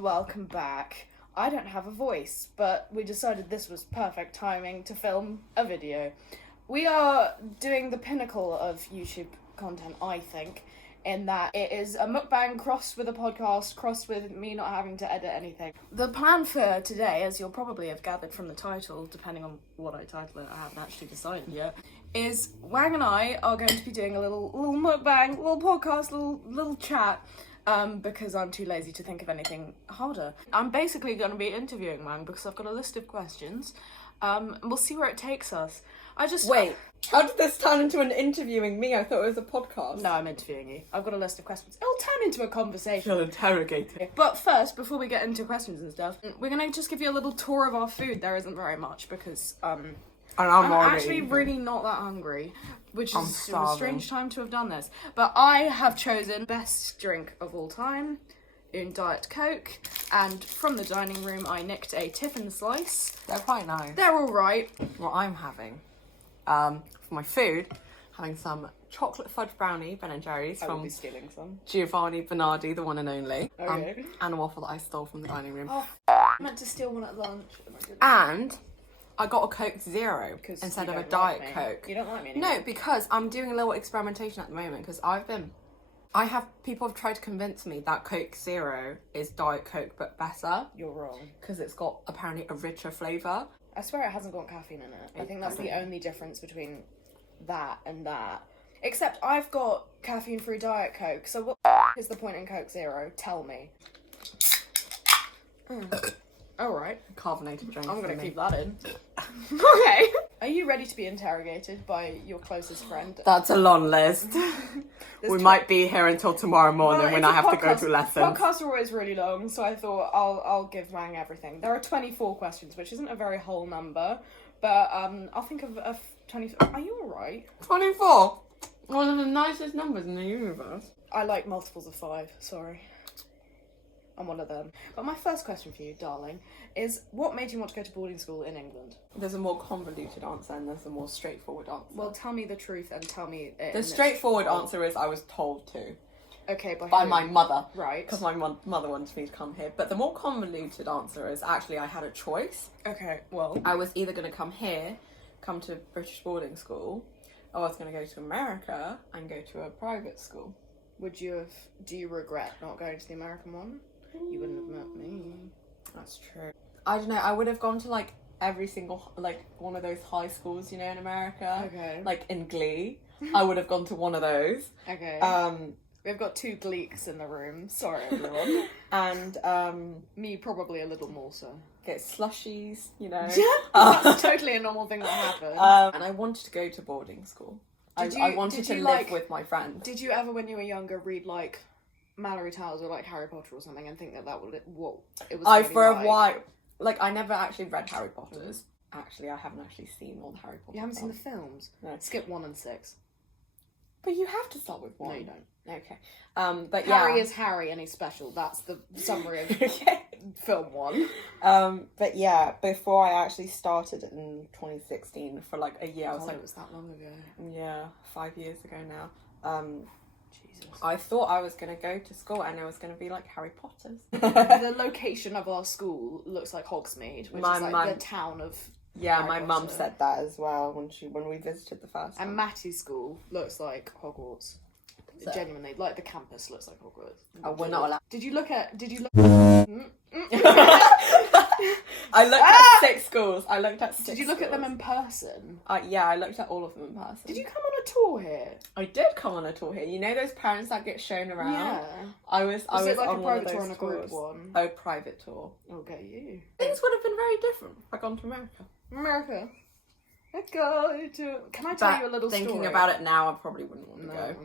and welcome back. I don't have a voice, but we decided this was perfect timing to film a video. We are doing the pinnacle of YouTube content, I think, in that it is a mukbang crossed with a podcast, crossed with me not having to edit anything. The plan for today, as you'll probably have gathered from the title, depending on what I title it, I haven't actually decided yet, is Wang and I are going to be doing a little mukbang, little podcast, little chat, because I'm too lazy to think of anything harder. I'm basically going to be interviewing Wang because I've got a list of questions. We'll see where it takes us. Wait, how did this turn into an interviewing me? I thought it was a podcast. No, I'm interviewing you. I've got a list of questions. It'll turn into a conversation. You'll interrogate it. But first, before we get into questions and stuff, we're going to just give you a little tour of our food. There isn't very much because, I'm actually really not that hungry, which is a strange time to have done this. But I have chosen best drink of all time, in Diet Coke, and from the dining room I nicked a Tiffin slice. They're quite nice. They're all right. What I'm having, for my food, having some chocolate fudge brownie Ben & Jerry's from stealing some. Giovanni Bernardi, the one and only. Okay. And a waffle that I stole from the dining room. Oh, I meant to steal one at lunch. Oh my goodness. And I got a Coke Zero Because instead you of a don't Diet like me. Coke. You don't like me anymore. No, because I'm doing a little experimentation at the moment because people have tried to convince me that Coke Zero is Diet Coke but better. You're wrong. Because it's got apparently a richer flavour. I swear it hasn't got caffeine in it. I think that's the only difference between that and that. Except I've got caffeine-free Diet Coke, so what is the point in Coke Zero? Tell me. Alright. Carbonated drink. I'm gonna keep that in. Okay. Are you ready to be interrogated by your closest friend? That's a long list. We might be here until tomorrow morning when I have to go to lessons. Podcasts are always really long, so I thought I'll give Wang everything. There are 24 questions, which isn't a very whole number, but I'll think of a 20. Are you alright? 24. One of the nicest numbers in the universe. I like multiples of 5. Sorry. I'm one of them. But my first question for you, darling, is what made you want to go to boarding school in England? There's a more convoluted answer and there's a more straightforward answer. Well, tell me the truth and tell me it. The straightforward answer is I was told to. Okay, by my mother. Right. Because my mother wanted me to come here. But the more convoluted answer is actually I had a choice. Okay, well. I was either going to come to British boarding school, or I was going to go to America and go to a private school. Do you regret not going to the American one? You wouldn't have met me. That's true. I don't know, I would have gone to like every single, like one of those high schools, you know, in America. Okay. Like in Glee. I would have gone to one of those. Okay. We've got 2 Gleeks in the room. Sorry, everyone. And me probably a little more so. Get slushies, you know. Yeah, that's totally a normal thing that happens. And I wanted to go to boarding school. I wanted to live like, with my friends. Did you ever, when you were younger, read like Mallory Towers or like Harry Potter or something and think that was what it was? For a while, like I never actually read Harry Potter's. Actually, I haven't actually seen all the Harry Potter. You haven't seen the films? No. Skip 1 and 6. But you have to start with 1. No, you don't. Okay. But Harry is Harry and he's special. That's the summary of film 1. But yeah, before I actually started in 2016 for like a year, I was like, it was that long ago. Yeah, 5 years ago now. Jesus. I thought I was going to go to school and it was going to be like Harry Potter's. The location of our school looks like Hogsmeade, which is like the town of. Yeah, my mum said that as well when we visited the first time. And Mattie's school looks like Hogwarts. So, genuinely, like the campus looks like Hogwarts. Oh, we're not allowed. Did you look? I looked at 6 schools. Did you look at them in person? Yeah, I looked at all of them in person. Did you come on a tour here? I did come on a tour here. You know those parents that get shown around? Yeah. I was it like on a private one of those tour and a group tours. one? Oh, private tour. Okay, you. Things would have been very different if I'd gone to America. America. Can I tell you a little story? Thinking about it now, I probably wouldn't want to go.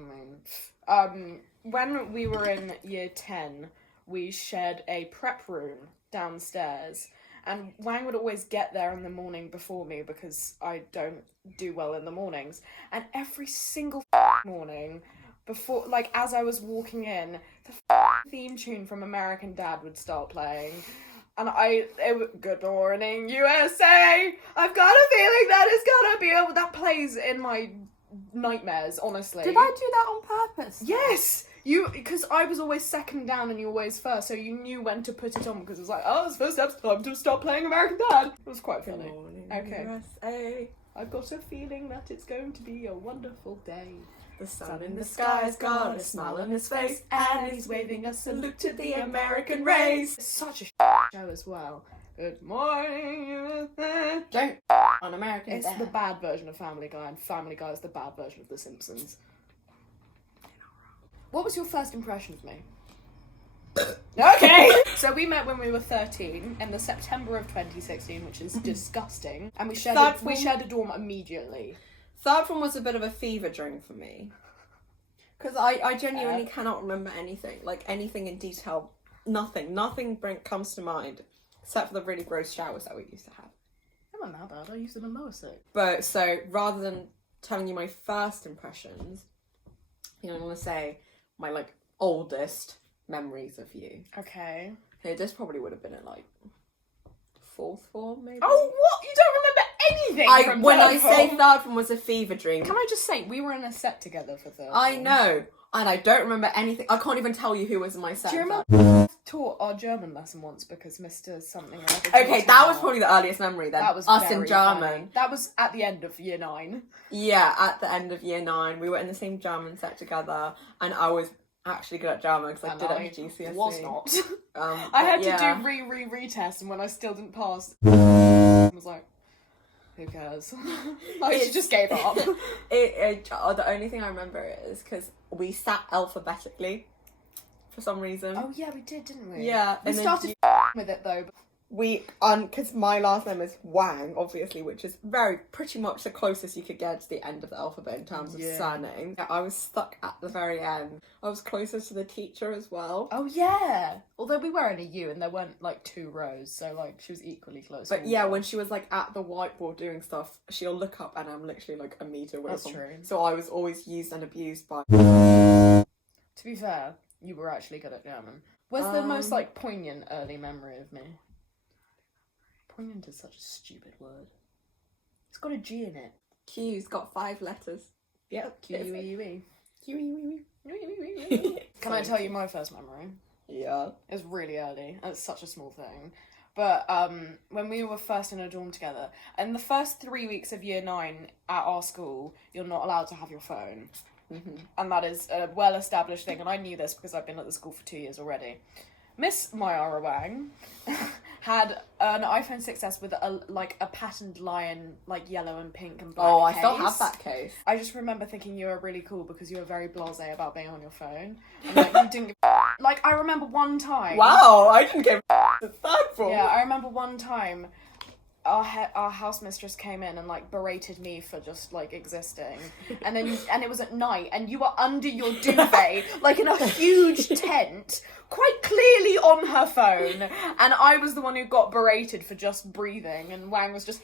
I mean, when we were in year 10, we shared a prep room downstairs, and Wang would always get there in the morning before me because I don't do well in the mornings. And every single morning, before, like, as I was walking in, the theme tune from American Dad would start playing. And good morning, USA! I've got a feeling that it's gonna be over. That plays in my nightmares, honestly. Did I do that on purpose? Yes! Because I was always second down and you were always first, so you knew when to put it on because it was like, oh, it's first step's time to stop playing American Dad. It was quite funny. Okay. USA. I've got a feeling that it's going to be a wonderful day. The sun in the sky's got a smile on his face, and he's waving a salute to the American race. It's such a show as well. Good morning. Don't on American It's Dad. the bad version of Family Guy, and Family Guy is the bad version of The Simpsons. What was your first impression of me? Okay. So we met when we were 13 in the September of 2016, which is disgusting, and we shared a dorm immediately. Third one was a bit of a fever dream for me. Because I genuinely cannot remember anything. Like, anything in detail. Nothing comes to mind. Except for the really gross showers that we used to have. They weren't that bad. I used them in lower six. But, so, rather than telling you my first impressions, I'm going to say my, like, oldest memories of you. Okay. Okay, this probably would have been at, like, fourth form, maybe? Oh, what? You don't remember anything from when I third say form? third one was a fever dream. Can I just say, we were in a set together for third I form. know. And I don't remember anything. I can't even tell you who was in my set. Do you remember taught our German lesson once because Mr. something or other... Okay, that was probably the earliest memory then. That was us very in German. funny. That was at the end of year 9. Yeah, at the end of year 9. We were in the same German set together, and I was actually good at German because I did it at GCSE. Was not. I had to do retest, and when I still didn't pass, I was like, who cares? She just gave up. The only thing I remember is because we sat alphabetically for some reason. Oh yeah, we did, didn't we? Yeah. We started with it though. Because my last name is Wang, obviously, which is pretty much the closest you could get to the end of the alphabet in terms of surname. I was stuck at the very end. I was closest to the teacher as well. Oh yeah. Although we were in a U and there weren't like 2 rows, so like she was equally close. But yeah, when she was like at the whiteboard doing stuff, she'll look up and I'm literally like a meter away from her. So I was always used and abused by... To be fair, you were actually good at German. What's the most like poignant early memory of me? Poignant is such a stupid word. It's got a G in it. Q's got 5 letters. Yep. Q-U-E-U-E. Q-E-U-E. Can I tell you my first memory? Yeah. It's really early, and it's such a small thing. But when we were first in a dorm together, and the first 3 weeks of year 9 at our school, you're not allowed to have your phone. Mm-hmm. And that is a well-established thing, and I knew this because I've been at the school for 2 years already. Miss Mayara Wang had an iPhone 6S with a patterned lion, like yellow and pink and black. Oh, I case. still have that case. I just remember thinking you were really cool because you were very blasé about being on your phone. And, like, you didn't give like, I remember one time... Wow, I didn't give the third form. Yeah, I remember one time our house mistress came in and like berated me for just like existing, and it was at night, and you were under your duvet like in a huge tent, quite clearly on her phone, and I was the one who got berated for just breathing, and Wang was just...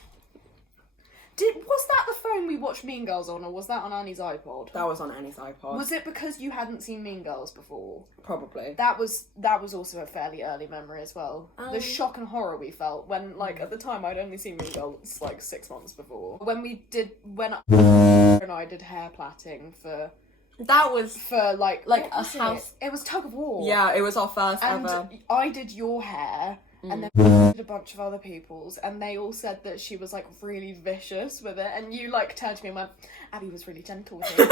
Was that the phone we watched Mean Girls on, or was that on Annie's iPod? That was on Annie's iPod. Was it because you hadn't seen Mean Girls before? Probably. That was also a fairly early memory as well. The shock and horror we felt when, like, at the time I'd only seen Mean Girls like 6 months before. When I did hair plaiting for like a house. It was Tug of War. Yeah, it was our first and ever. I did your hair. And then did a bunch of other people's, and they all said that she was like really vicious with it, and you like turned to me and went, Abby was really gentle with it.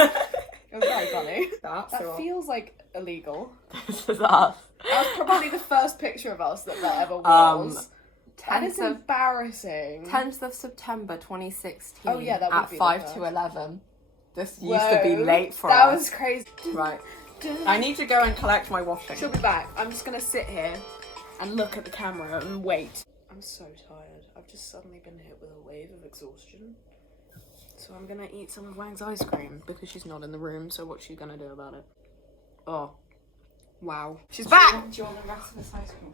It was very funny. That feels like illegal. This is us. That was probably the first picture of us that ever was. That is embarrassing. 10th of September 2016. Oh yeah, that would at be 5 to 11. This used to be late for us. That was crazy. Right. I need to go and collect my washing. She'll be back. I'm just gonna sit here and look at the camera and wait. I'm so tired. I've just suddenly been hit with a wave of exhaustion. So I'm gonna eat some of Wang's ice cream because she's not in the room, so what's she gonna do about it? Oh. Wow. She's back! Do you want the rest of this ice cream?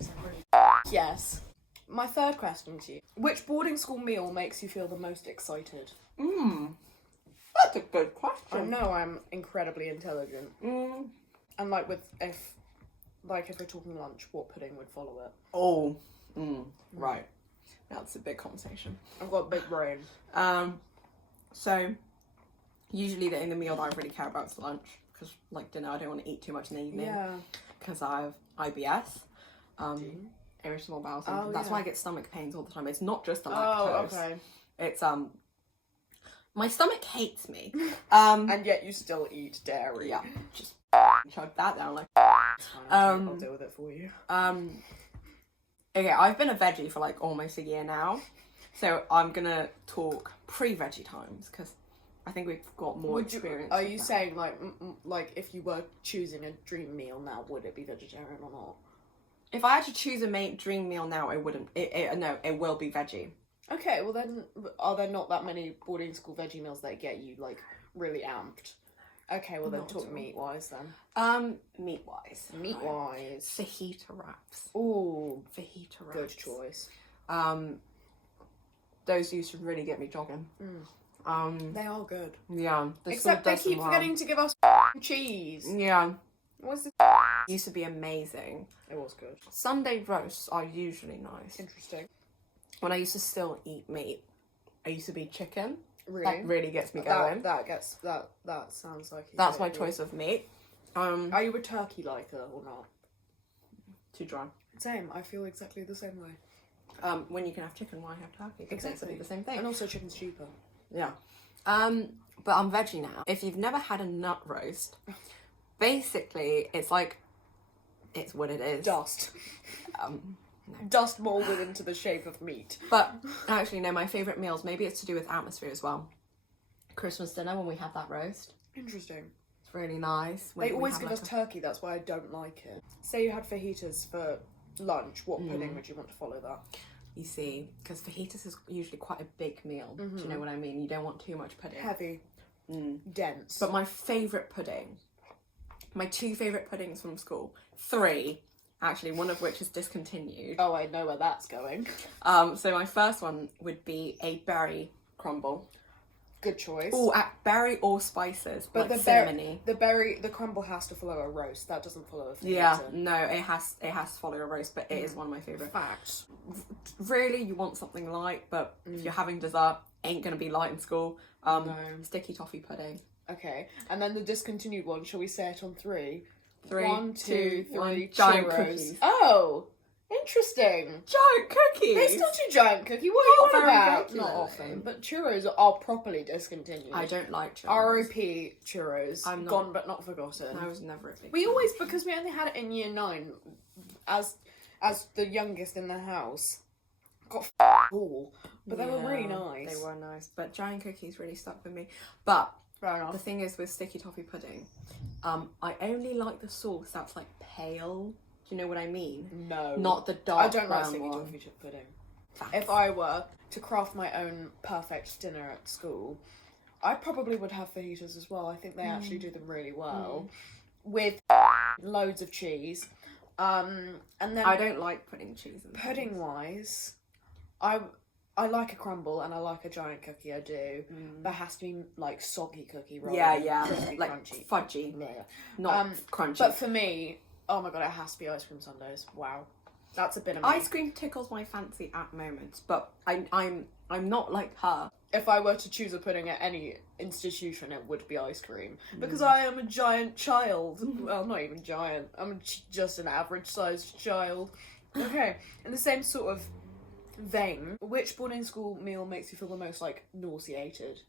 Yes. My third question to you. Which boarding school meal makes you feel the most excited? That's a good question. I know I'm incredibly intelligent. And like if we're talking lunch, what pudding would follow it? Oh, right. That's a big conversation. I've got a big brain. So, usually the meal that I really care about is lunch. because like dinner, I don't want to eat too much in the evening. Yeah. Because I have IBS, irritable bowel syndrome. That's why I get stomach pains all the time. It's not just the lactose. Oh, okay. It's my stomach hates me. And yet you still eat dairy. Yeah, just chug that down like. It's fine, I'll deal with it for you. Okay, I've been a veggie for like almost a year now, so I'm gonna talk pre-veggie times because I think we've got more experience. Are you saying like if you were choosing a dream meal now, would it be vegetarian or not? If I had to choose a dream meal now, it wouldn't. No, it will be veggie. Okay, well then, are there not that many boarding school veggie meals that get you like really amped? Okay, well then talk meat-wise then. Meat-wise. Meat-wise. Fajita wraps. Ooh, Fajita wraps. good choice. Those used to really get me jogging. They are good. Yeah. Except they keep forgetting to give us cheese. Yeah. What's this? Used to be amazing. It was good. Sunday Sunday roasts are usually nice. Interesting. When I used to still eat meat, I used to be chicken. Really? That really gets me going. That sounds like That's my choice of meat. Are you a turkey liker or not? Too dry. Same. I feel exactly the same way. When you can have chicken, why have turkey? Exactly the same thing. And also chicken's cheaper. Yeah. But I'm veggie now. If you've never had a nut roast, basically it's like it's what it is. Dust. No. Dust molded into the shape of meat. But actually, no, my favourite meals, maybe it's to do with atmosphere as well. Christmas dinner when we have that roast. Interesting. It's really nice. They always give us turkey, that's why I don't like it. Say you had fajitas for lunch, what pudding would you want to follow that? You see, because fajitas is usually quite a big meal. Do you know what I mean? You don't want too much pudding. Heavy. Dense. But my favourite pudding, my 2 favourite puddings from school, 3, actually, one of which is discontinued. Oh, I know where that's going. So my first one would be a berry crumble. Good choice. Oh, berry or spices, but like cinnamony. The crumble has to follow a roast. That doesn't follow a fajita. Yeah, no, it has to follow a roast, but it is one of my favourite. Facts. Really, you want something light, but if you're having dessert, ain't gonna be light in school. No. Sticky toffee pudding. Okay, and then the discontinued one. Shall we say it on 3? 3, 1, 2, 3. 1, giant churros. cookies. Oh, interesting. Giant cookies. They still do giant cookie. What are you on about? regularly. Not often, but churros are properly discontinued. I don't like churros. R.O.P. churros. I'm not- Gone but not forgotten. I was never a big We always, because we only had it in year 9, as the youngest in the house, got all. But they were really nice. They were nice, but giant cookies really stuck with me. But Fair enough. the thing is with sticky toffee pudding, I only like the sauce that's like pale. Do you know what I mean? No. Not the dark I don't like brown sticky one. toffee pudding. Facts. If I were to craft my own perfect dinner at school, I probably would have fajitas as well. I think they actually do them really well. With loads of cheese. And then I don't like putting cheese in pudding wise, I like a crumble and I like a giant cookie, I do. There has to be like soggy cookie rather than crispy, like crunchy. fudgy, Yeah. not crunchy. But for me, oh my god, it has to be ice cream sundaes. Wow. That's a bit of me. Ice cream tickles my fancy at moments, but I'm not like her. If I were to choose a pudding at any institution, it would be ice cream. Because I am a giant child. Well, not even giant. I'm just an average-sized child. Okay, in the same sort of vein, which boarding school meal makes you feel the most, like, nauseated?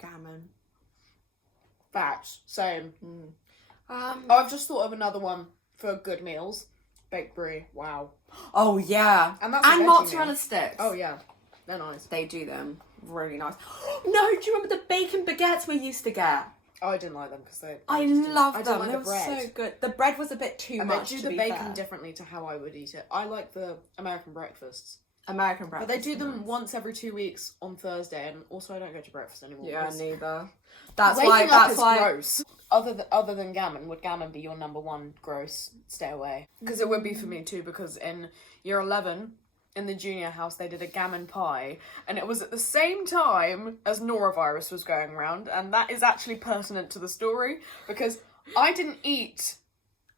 Gammon. Facts. Same. Mm. I've just thought of another one for good meals. Baked brie. Wow. Oh yeah, And that's a veggie mozzarella meal. sticks. Oh, yeah. They're nice. They do them really nice. No, do you remember the bacon baguettes we used to get? Oh, I didn't like them because they... I just love I them. didn't like they the were bread. so good. The bread was a bit too And much. they do to the be bacon fair. differently to how I would eat it. I like the American breakfasts. American But breakfast. they do them nice. once every 2 weeks on Thursday, and also I don't go to breakfast anymore. Yeah, because neither. That's waking why. up That's is why. gross. Other than gammon, would gammon be your number one gross? Stay away. Because it would be for me too. Because in year 11, in the junior house, they did a gammon pie, and it was at the same time as norovirus was going around, and that is actually pertinent to the story because I didn't eat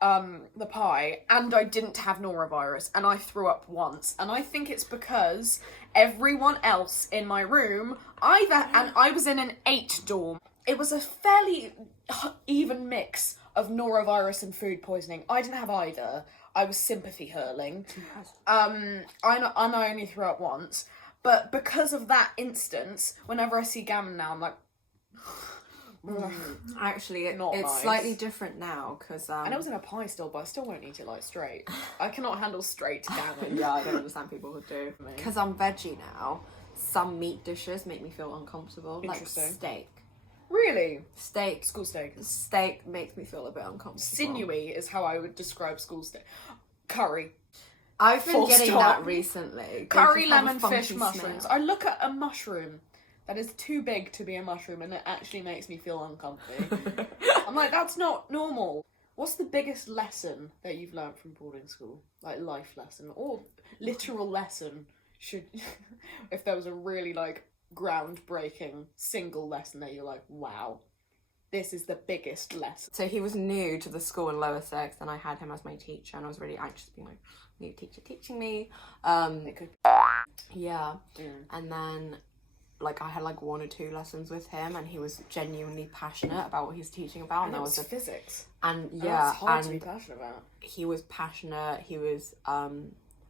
the pie, and I didn't have norovirus, and I threw up once, and I think it's because everyone else in my room and I was in an 8 dorm. it was a fairly even mix of norovirus and food poisoning. I didn't have either. I was sympathy hurling. I only threw up once, but because of that instance, whenever I see gammon now, I'm like, actually, it's nice. Slightly different now because and it was in a pie still, but I still won't eat it like straight. I cannot handle straight gammon. Yeah, I don't understand people who do. Because I'm veggie now, some meat dishes make me feel uncomfortable. Interesting. Like steak. Really? Steak. School steak. Steak makes me feel a bit uncomfortable. Sinewy is how I would describe school steak. Curry. I've been getting stop. that recently. Curry, They just have a lemon, funky fish, mushrooms. smell. I look at a mushroom that is too big to be a mushroom and it actually makes me feel uncomfy. I'm like, that's not normal. What's the biggest lesson that you've learned from boarding school? Like life lesson or literal lesson? If there was a really like groundbreaking single lesson that you're like, wow, this is the biggest lesson. So he was new to the school in lower sixth and I had him as my teacher and I was really anxious being like, new teacher teaching me. It could... Yeah. Mm. And then like I had like 1 or 2 lessons with him and he was genuinely passionate about what he was teaching about. And that it was a physics. And And yeah, that's hard and to be passionate about. he was passionate, he was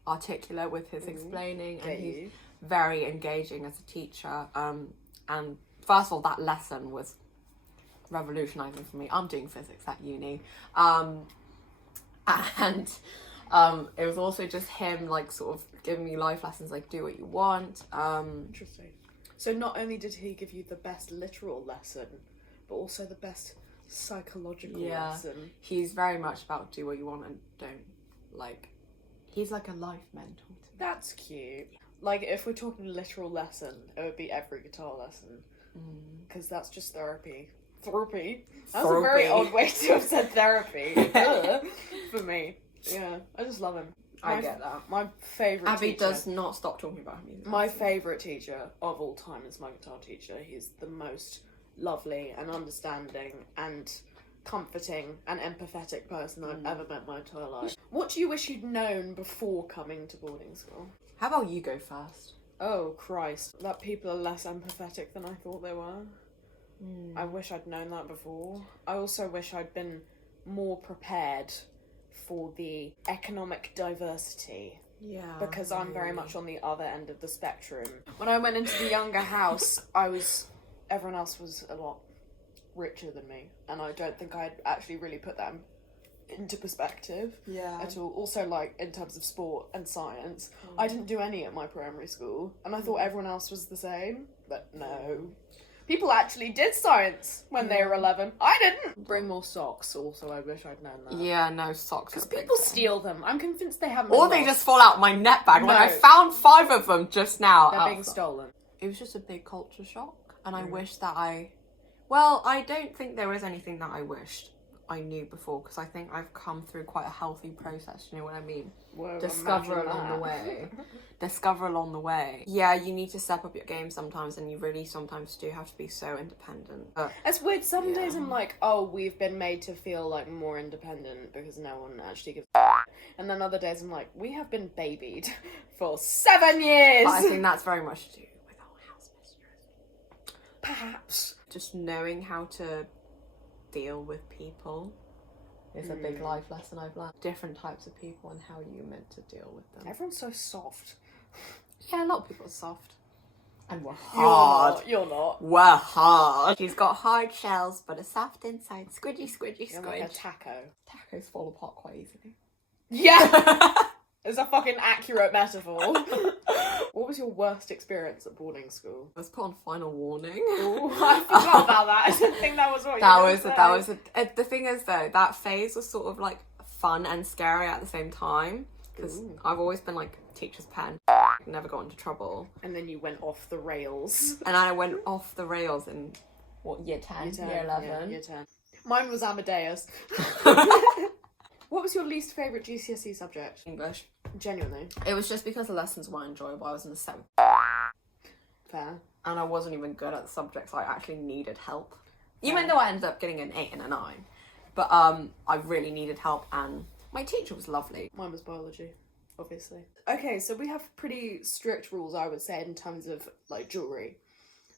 articulate with his explaining and he's very engaging as a teacher. And first of all, that lesson was revolutionising for me. I'm doing physics at uni. And it was also just him like sort of giving me life lessons like do what you want. Interesting. So not only did he give you the best literal lesson, but also the best psychological lesson. He's very much about do what you want and don't like. He's like a life mentor to me. That's cute. Like if we're talking literal lesson, it would be every guitar lesson, because that's just therapy. Therapy. That's a very odd way to have said therapy. For me. Yeah, I just love him. I get that. My favourite Abby teacher. does not stop talking about music. My favourite teacher of all time is my guitar teacher. He's the most lovely and understanding and comforting and empathetic person I've ever met in my entire life. What do you wish you'd known before coming to boarding school? How about you go first? Oh, Christ. That people are less empathetic than I thought they were. I wish I'd known that before. I also wish I'd been more prepared for the economic diversity. Yeah. Because I'm very much on the other end of the spectrum. When I went into the younger house, everyone else was a lot richer than me. And I don't think I'd actually really put that into perspective at all. Also, like, in terms of sport and science, I didn't do any at my primary school. And I thought everyone else was the same. But no. People actually did science when they were 11. I didn't. Bring more socks, also, I wish I'd known that. Yeah, no, socks. Because people steal them. I'm convinced they haven't. Or they just fall out my net bag when I found 5 of them just now. They're being stolen. It was just a big culture shock. And I wish that well, I don't think there was anything that I wished I knew before, because I think I've come through quite a healthy process, you know what I mean? Whoa, Discover along the way. Discover along the way. Yeah, you need to step up your game sometimes, and you really sometimes do have to be so independent. But it's weird, some days I'm like, oh, we've been made to feel like more independent because no one actually gives a and then other days I'm like, we have been babied for 7 years! But I think that's very much to do with our house mistress. Perhaps. Just knowing how to deal with people is a big life lesson I've learned. Different types of people and how you're meant to deal with them. Everyone's so soft. Yeah, a lot of people are soft. And we're hard. You're not. We're hard. She's got hard shells, but a soft inside. Squidgy, squidgy, You're squidge. like a taco. Tacos fall apart quite easily. Yeah! It's a fucking accurate metaphor. What was your worst experience at boarding school? I was put on final warning. Ooh, I forgot about that. I didn't think that was what you were gonna say. The thing is though, that phase was sort of like fun and scary at the same time, because I've always been like teacher's pen, never got into trouble. And then you went off the rails. And I went off the rails in what, year 10? Year 11? Yeah, year 10. Mine was Amadeus. What was your least favourite GCSE subject? English. Genuinely. It was just because the lessons were enjoyable. I was in the 7th. Fair. And I wasn't even good at the subjects. I actually needed help. Even though I ended up getting an 8 and a 9. But I really needed help, and my teacher was lovely. Mine was biology, obviously. Okay, so we have pretty strict rules, I would say, in terms of like jewellery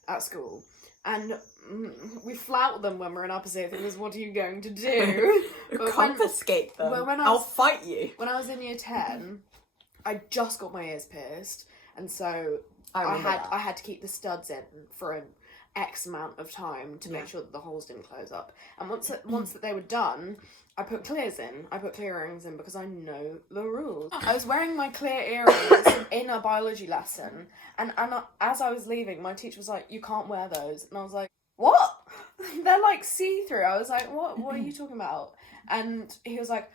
at school. and we flout them when we're in opposite because what are you going to do? Confiscate them. I'll fight you. When I was in year 10, I just got my ears pierced, and so I had to keep the studs in for an X amount of time to make sure that the holes didn't close up. And once that they were done, I put clear earrings in because I know the rules. I was wearing my clear earrings in a biology lesson, and as I was leaving, my teacher was like, "You can't wear those," and I was like, "What? They're like see-through." I was like, "What are you talking about?" And he was like,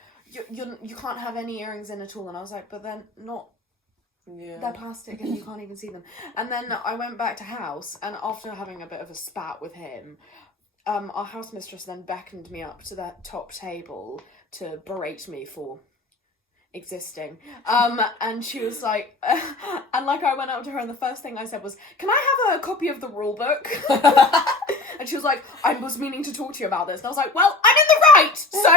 "You can't have any earrings in at all," and I was like, "But they're not." Yeah. They're plastic and you can't even see them. And then I went back to house, and after having a bit of a spat with him, our house mistress then beckoned me up to that top table to berate me for existing. And she was like, and like I went up to her, and the first thing I said was, "Can I have a copy of the rule book?" And she was like, "I was meaning to talk to you about this." And I was like, "Well, I'm in the right, so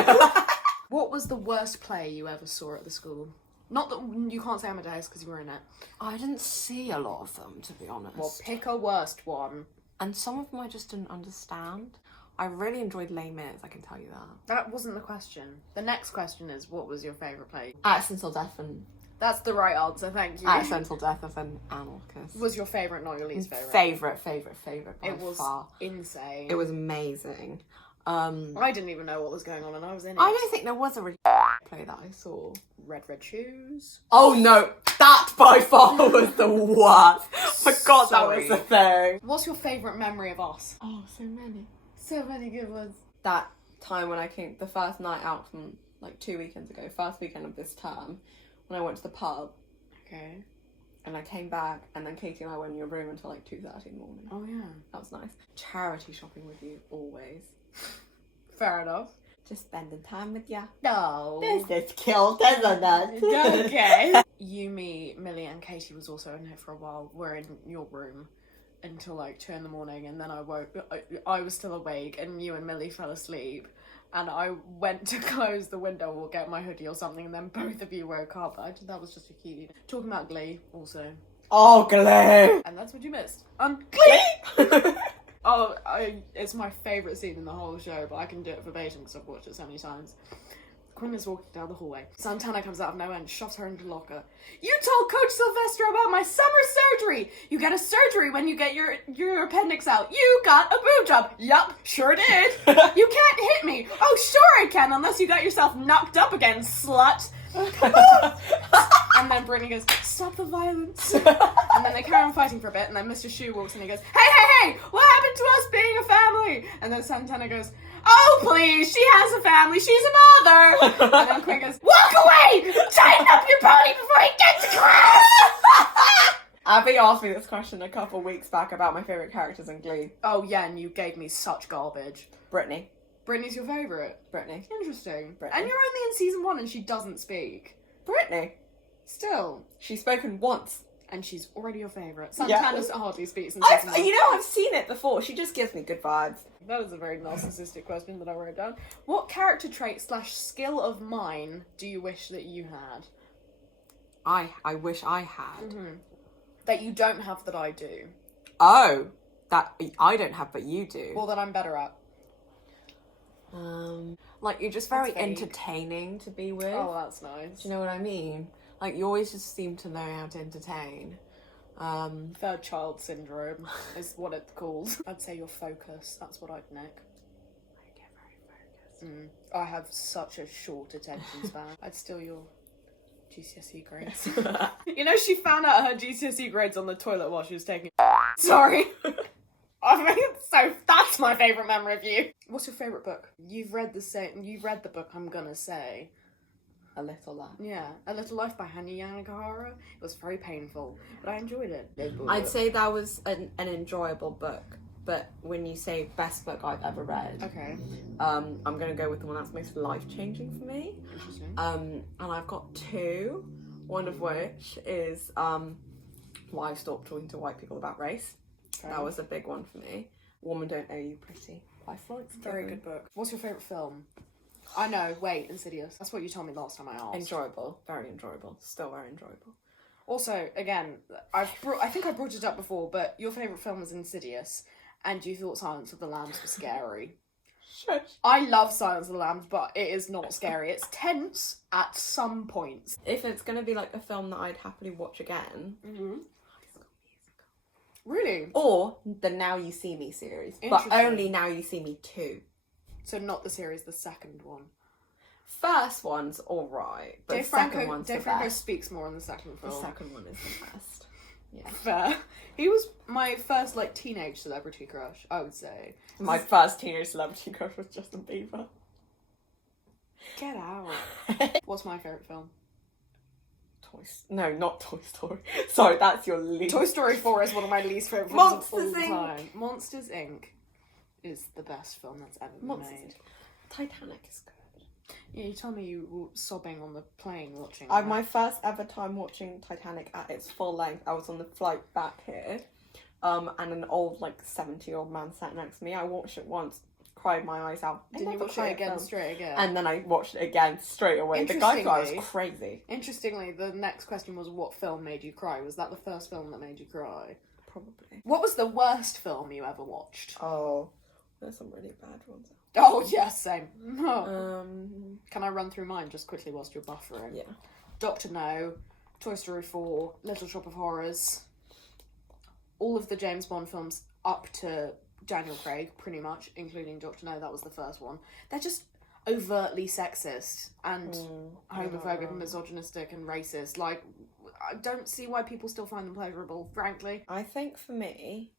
okay." What was the worst play you ever saw at the school? Not that you can't say Amadeus because you were in it. I didn't see a lot of them, to be honest. Well, pick a worst one. And some of them I just didn't understand. I really enjoyed Les Mis, I can tell you that. That wasn't the question. The next question is, what was your favourite play? Accidental Death and... That's the right answer, thank you. Accidental Death and Anarchist. Was your favourite, not your least favourite? Favourite by It was far. insane. It was amazing. I didn't even know what was going on, and I was in it. I don't think there was a really play that I saw. Red Shoes. Oh no, that by far was the worst. Forgot that was the thing. What's your favourite memory of us? Oh, so many. So many good ones. That time when I came, the first night out from like 2 weekends ago, first weekend of this term, when I went to the pub. Okay. And I came back, and then Katie and I went in your room until like 2:30 in the morning. Oh yeah. That was nice. Charity shopping with you, always. Fair enough. Just spending time with you. No. This is cute, isn't it? Okay. You, me, Millie and Katie was also in here for a while. We're in your room until like 2 in the morning, and then I woke, I was still awake, and you and Millie fell asleep, and I went to close the window or get my hoodie or something, and then both of you woke up. That was just a cutie. Talking about Glee also. Oh, Glee! And that's what you missed. Glee! Oh, it's my favourite scene in the whole show, but I can do it verbatim because I've watched it so many times. Quinn is walking down the hallway. Santana comes out of nowhere and shoves her into the locker. "You told Coach Sylvester about my summer surgery! You get a surgery when you get your appendix out. You got a boob job!" "Yup, sure did." "You can't hit me." "Oh, sure I can, unless you got yourself knocked up again, slut." And then Brittany goes, "Stop the violence." And then they carry on fighting for a bit, and then Mr. Shu walks in and he goes, hey, what happened to us being a family?" And then Santana goes, "Oh, please, she has a family, she's a mother." And then Quinn goes, "Walk away! Tighten up your pony before you get to class!" Abby asked me this question a couple weeks back about my favourite characters in Glee. Oh yeah, and you gave me such garbage. Brittany. Brittany's your favourite? Brittany. Interesting. Brittany. And you're only in season 1 and she doesn't speak. Brittany. Still. She's spoken once. And she's already your favourite. Santana's hardly speaks in season 1. I've seen it before. She just gives me good vibes. That was a very narcissistic question that I wrote down. What character trait / skill of mine do you wish that you had? I wish I had. Mm-hmm. That you don't have that I do. Oh, that I don't have but you do. Well, that I'm better at. Like, you're just very entertaining to be with. Oh, that's nice. Do you know what I mean? Like, you always just seem to know how to entertain. Third child syndrome is what it's called. I'd say your focus. That's what I'd nick. I get very focused. I have such a short attention span. I'd steal your GCSE grades. You know, she found out her GCSE grades on the toilet while she was taking Sorry. I mean, so that's my favourite memory of you. What's your favourite book? You've read the book I'm gonna say. A Little Life. Yeah, A Little Life by Hanya Yanagihara. It was very painful, but I enjoyed it. I'd say that was an enjoyable book, but when you say best book I've ever read, okay, I'm gonna go with the one that's most life-changing for me. Interesting. And I've got two, one of which is Why I Stopped Talking to White People About Race. Okay. That was a big one for me. Woman Don't Know You Pretty by Florence. Very good book. What's your favourite film? I know, wait, Insidious. That's what you told me last time I asked. Enjoyable. Very enjoyable. Still very enjoyable. Also, again, I think I brought it up before, but your favourite film was Insidious, and you thought Silence of the Lambs was scary. Shush. I love Silence of the Lambs, but it is not scary. It's tense at some points. If it's gonna be like a film that I'd happily watch again, Really? or the Now You See Me series, but only Now You See Me 2. So not the series, the second one. First one's alright, but the second one's the Franco best. speaks more in the second film. The second one is the best. Yeah. Fair. He was my first, like, teenage celebrity crush, I would say. My first teenage celebrity crush was Justin Bieber. Get out. What's my favourite film? No, not Toy Story. Sorry, that's your least. Toy Story 4 is one of my least favourite films of all Monsters, Inc. time. Monsters, Inc. is the best film that's ever been made. Titanic is good. Yeah, you told me you were sobbing on the plane watching My first ever time watching Titanic at its full length, I was on the flight back here, and an old, like, 70-year-old man sat next to me. I watched it once, cried my eyes out. Did you watch it again straight again? And then I watched it again straight away. The guy thought I was crazy. Interestingly, the next question was, what film made you cry? Was that the first film that made you cry? Probably. What was the worst film you ever watched? Oh, there's some really bad ones. Oh, yes, same. Can I run through mine just quickly whilst you're buffering? Yeah. Dr. No, Toy Story 4, Little Shop of Horrors, all of the James Bond films up to Daniel Craig, pretty much, including Dr. No, that was the first one. They're just overtly sexist and homophobic and misogynistic and racist. Like, I don't see why people still find them pleasurable, frankly. I think for me,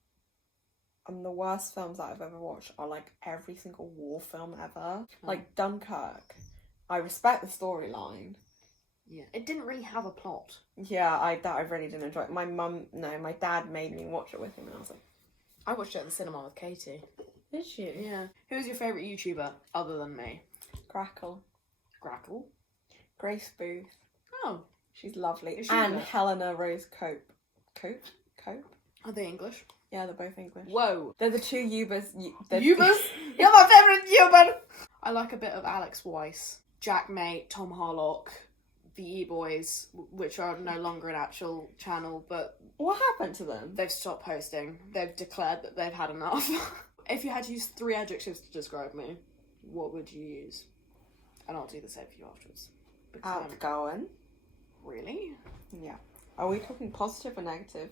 the worst films that I've ever watched are, like, every single war film ever. Like, Dunkirk. I respect the storyline. Yeah, it didn't really have a plot. Yeah, I really didn't enjoy it. My dad made me watch it with him, and I was like... I watched it at the cinema with Katie. Did you? Yeah. Who's your favourite YouTuber, other than me? Grackle. Grace Booth. Oh. She's lovely. Is she and English? Helena Rose Cope. Cope? Are they English? Yeah, they're both English. Whoa. They're the two Ubers. Ubers? You're my favourite Uber! I like a bit of Alex Weiss, Jack Mate, Tom Harlock, the E-Boys, which are no longer an actual channel, but... What happened to them? They've stopped posting. They've declared that they've had enough. If you had to use 3 adjectives to describe me, what would you use? And I'll do the same for you afterwards. Outgoing. Really? Yeah. Are we talking positive or negative?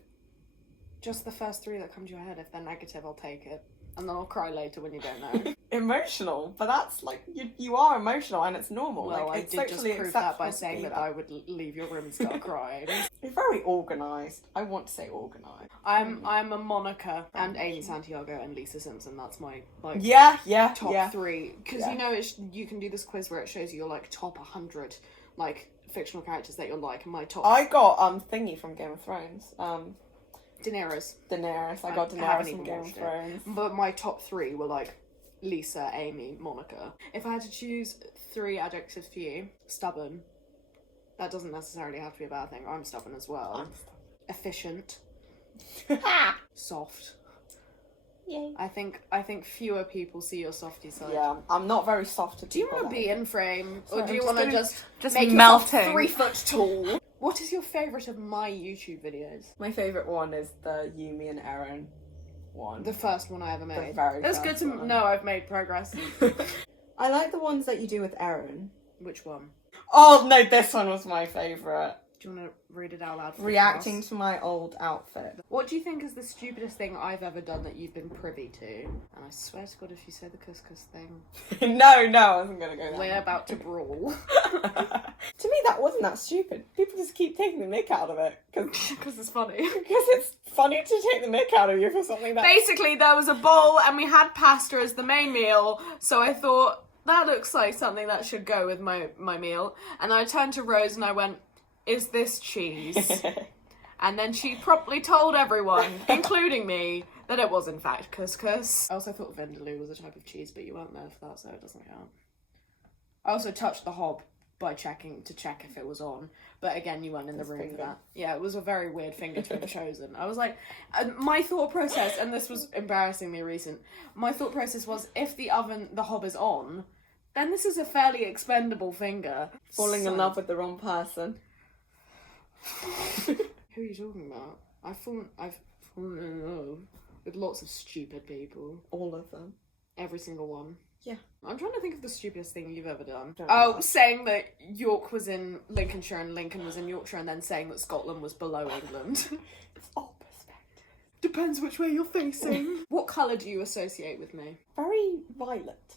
Just the first 3 that come to your head. If they're negative, I'll take it. And then I'll cry later when you don't know. Emotional, but that's like you are emotional and it's normal. Well, like, I it's did just prove that by saying that I that. would leave your room and start crying. You're very organised. I want to say organised. I'm a Monica and Amy Santiago and Lisa Simpson. That's my top 3. Because you know you can do this quiz where it shows you your like top 100 like fictional characters that you like, and my top. I got Thingy from Game of Thrones. Daenerys. I got Daenerys from Game of Thrones. But my top 3 were like Lisa, Amy, Monica. If I had to choose 3 adjectives for you, stubborn. That doesn't necessarily have to be a bad thing. I'm stubborn as well. Efficient. Soft. Yay. I think fewer people see your softy side. Yeah, I'm not very soft to people. Do you want to be in frame, or Sorry, do you want to just make yourself melting. 3 foot tall? What is your favourite of my YouTube videos? My favourite one is the Yumi and Aaron one. The first one I ever made. The very It's first good to one. know I've made progress. I like the ones that you do with Aaron. Which one? Oh no, this one was my favourite. Do you want to read it out loud? For Reacting us? to my old outfit. What do you think is the stupidest thing I've ever done that you've been privy to? And I swear to God, if you say the couscous thing, no, I wasn't gonna go there. we're about to brawl. To me, that wasn't that stupid. People just keep taking the mick out of it Because it's funny. because it's funny to take the mick out of you for something that. Basically, there was a bowl and we had pasta as the main meal, so I thought, that looks like something that should go with my meal. And I turned to Rose and I went, is this cheese? And then she promptly told everyone, including me, that it was in fact couscous. I also thought vindaloo was a type of cheese, but you weren't there for that, so it doesn't count. I also touched the hob by checking to check if it was on, but again, you weren't in the room for that. Yeah, it was a very weird finger to have chosen. I was like, my thought process, and this was embarrassingly recent, my thought process was, if the hob is on, then this is a fairly expendable finger. Falling in love with the wrong person. Who are you talking about? I've fallen in love with lots of stupid people. All of them. Every single one. Yeah. I'm trying to think of the stupidest thing you've ever done. Don't Oh, know. saying that York was in Lincolnshire and Lincoln was in Yorkshire, and then saying that Scotland was below England. It's all perspective. Depends which way you're facing. What colour do you associate with me? Very violet.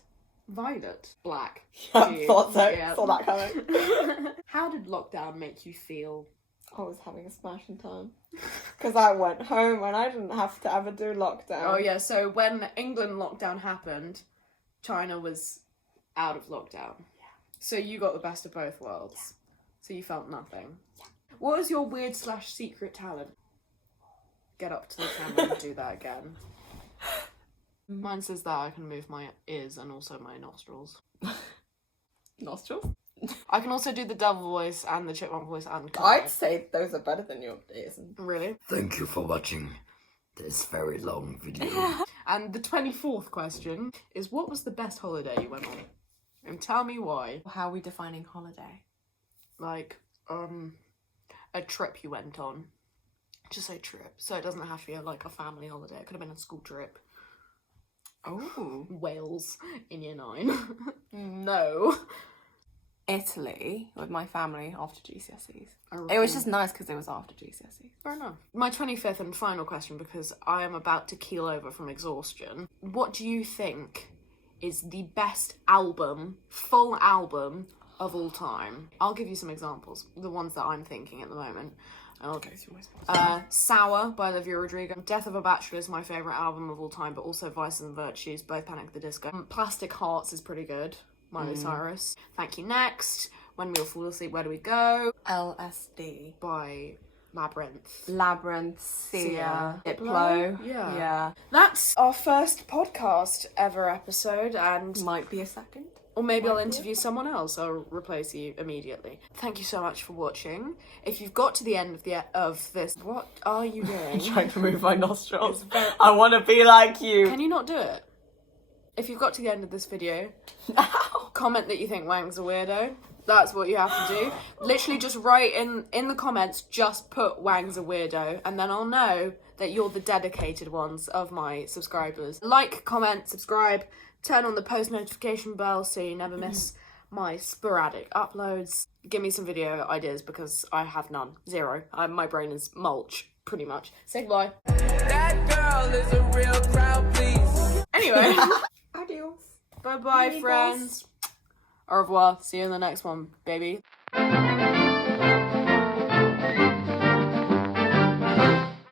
Violet. Black. Yeah, Do you? thought so. Yeah. Saw that coming. How did lockdown make you feel? I was having a smashing time. Because I went home and I didn't have to ever do lockdown. Oh yeah, so when England lockdown happened, China was out of lockdown. Yeah. So you got the best of both worlds. Yeah. So you felt nothing. Yeah. What was your weird / secret talent? Get up to the camera and do that again. Mine says that I can move my ears and also my nostrils. Nostrils? I can also do the devil voice and the chipmunk voice and I'd say those are better than your ears. Really? Thank you for watching this very long video. And the 24th question is, what was the best holiday you went on? And tell me why. How are we defining holiday? Like, a trip you went on. Just say trip. So it doesn't have to be a family holiday. It could have been a school trip. Oh. Wales in year 9. No. Italy with my family after GCSEs. I It was reckon- just nice because it was after GCSEs. Fair enough. My 25th and final question, because I am about to keel over from exhaustion. What do you think is the best album, full album, of all time? I'll give you some examples. The ones that I'm thinking at the moment. Sour by Olivia Rodrigo. Death of a Bachelor is my favourite album of all time, but also Vices and Virtues, both Panic at the Disco. Plastic Hearts is pretty good. Miley Cyrus. Thank You Next. When We All Fall Asleep, Where Do We Go? LSD. By Labyrinth. Labyrinth, Sia, Diplo? Diplo. Yeah. Yeah. That's our first podcast ever episode, and Might be a second. or maybe I'll interview someone else. I'll replace you immediately. Thank you so much for watching. If you've got to the end of this, what are you doing? Trying to move my nostrils. I want to be like you. Can you not do it? If you've got to the end of this video, comment that you think Wang's a weirdo. That's what you have to do. Literally just write in the comments, just put Wang's a weirdo, and then I'll know that you're the dedicated ones of my subscribers. Like, comment, subscribe, turn on the post notification bell so you never miss my sporadic uploads. Give me some video ideas because I have none. Zero. My brain is mulch, pretty much. Say goodbye. That girl is a real crowd, please. Anyway. Adios. Bye-bye, Amigos. friends. Au revoir. See you in the next one, baby.